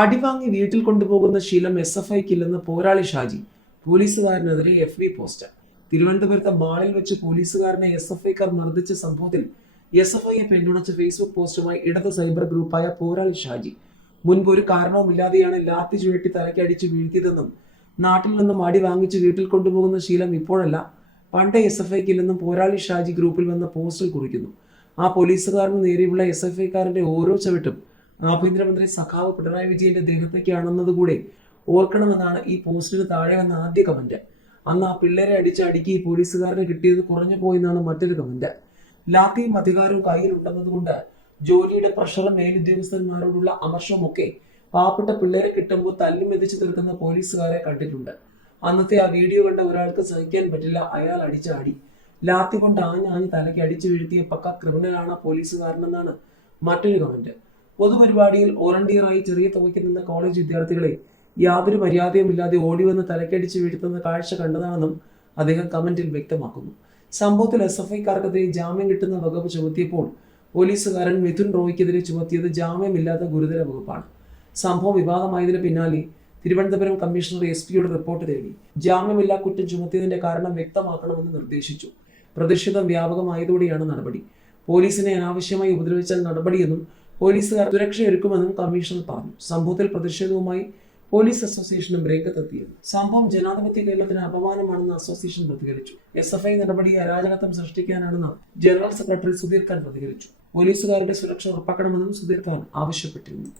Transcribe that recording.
അടിവാങ്ങി വീട്ടിൽ കൊണ്ടുപോകുന്ന ശീലം SFIക്കില്ലെന്ന് പോരാളി ഷാജി. പോലീസുകാരനെതിരെ FB post. തിരുവനന്തപുരത്തെ മാളിൽ വെച്ച് പോലീസുകാരനെ SFIക്കാർ മർദ്ദിച്ച സംഭവത്തിൽ SFIയെ പിന്തുണച്ച ഫേസ്ബുക്ക് പോസ്റ്റുമായി ഇടത് സൈബർ ഗ്രൂപ്പായ പോരാളി ഷാജി. മുൻപ് ഒരു കാരണവുമില്ലാതെയാണ് ലാത്തി ചുഴറ്റി തലയ്ക്കടിച്ച് വീഴ്ത്തിയതെന്നും നാട്ടിൽ നിന്നും അടി വാങ്ങിച്ച് വീട്ടിൽ കൊണ്ടുപോകുന്ന ശീലം ഇപ്പോഴല്ല, പണ്ട് SFIക്കില്ലെന്നും പോരാളി ഷാജി ഗ്രൂപ്പിൽ വന്ന പോസ്റ്റിൽ കുറിക്കുന്നു. ആ പോലീസുകാരന് നേരെയുള്ള SFIക്കാരന്റെ ഓരോ ചവിട്ടും ആഭ്യന്തരമന്ത്രി സഖാവ് പിണറായി വിജയന്റെ ദേഹത്തേക്കാണെന്നതുകൂടെ ഓർക്കണമെന്നാണ് ഈ പോസ്റ്റിന് താഴെ വന്ന ആദ്യ കമന്റ്. അന്ന് ആ പിള്ളേരെ അടുക്കി ഈ പോലീസുകാരന് കിട്ടിയത് കുറഞ്ഞു പോയെന്നാണ് മറ്റൊരു കമന്റ്. ലാത്തിയും അധികാരവും കയ്യിലുണ്ടെന്നതുകൊണ്ട് ജോലിയുടെ പ്രഷറും മേലുദ്യോഗസ്ഥന്മാരോടുള്ള അമർഷവും ഒക്കെ പാവപ്പെട്ട പിള്ളേരെ കിട്ടുമ്പോൾ തല്ലി മെതിച്ച് തീർക്കുന്ന പോലീസുകാരെ കണ്ടിട്ടുണ്ട്. അന്നത്തെ ആ വീഡിയോ കണ്ട ഒരാൾക്ക് സഹിക്കാൻ പറ്റില്ല. അയാൾ അടിച്ചാടി. ലാത്തി കൊണ്ട് ആഞ്ഞാഞ്ഞ് തലയ്ക്ക് അടിച്ചു വീഴ്ത്തിയ പക്ക ക്രിമിനലാണ് പോലീസുകാരനെന്നാണ് മറ്റൊരു കമന്റ്. പൊതുപരിപാടിയിൽ വോളണ്ടിയറായി ചെറിയ തുകയ്ക്ക് നിന്ന കോളേജ് വിദ്യാർത്ഥികളെ യാതൊരു മര്യാദയുമില്ലാതെ ഓടിവന്ന് തലക്കടിച്ച് വീഴ്ത്തുന്ന കാഴ്ച കണ്ടതാണെന്നും അദ്ദേഹം കമന്റിൽ വ്യക്തമാക്കുന്നു. സംഭവത്തിൽ SFIക്കാർക്കെതിരെ ജാമ്യം കിട്ടുന്ന വകുപ്പ് ചുമത്തിയപ്പോൾ പോലീസുകാരൻ മിഥുൻ റോയ്ക്കെതിരെ ചുമത്തിയത് ജാമ്യമില്ലാത്ത ഗുരുതര വകുപ്പാണ്. സംഭവം വിവാദമായതിനു പിന്നാലെ തിരുവനന്തപുരം കമ്മീഷണർ SP-യോട് റിപ്പോർട്ട് തേടി. ജാമ്യമില്ലാ കുറ്റം ചുമത്തിയതിന്റെ കാരണം വ്യക്തമാക്കണമെന്ന് നിർദ്ദേശിച്ചു. പ്രതിഷേധം വ്യാപകമായതോടെയാണ് നടപടി. പോലീസിനെ അനാവശ്യമായി ഉപദ്രവിച്ചാൽ നടപടിയെന്നും പോലീസുകാർ സുരക്ഷയൊരുക്കുമെന്നും കമ്മീഷണർ പറഞ്ഞു. സംഭവത്തിൽ പ്രതിഷേധവുമായി പോലീസ് അസോസിയേഷനും രംഗത്തെത്തിയിരുന്നു. സംഭവം ജനാധിപത്യ കേരളത്തിന് അപമാനമാണെന്ന് അസോസിയേഷൻ പ്രതികരിച്ചു. SFI നടപടി അരാജകത്വം സൃഷ്ടിക്കാനാണെന്ന് ജനറൽ സെക്രട്ടറി സുധീർ ഖാൻ പ്രതികരിച്ചു. പോലീസുകാരുടെ സുരക്ഷ ഉറപ്പാക്കണമെന്നും സുധീർ ഖാൻ ആവശ്യപ്പെട്ടിരുന്നു.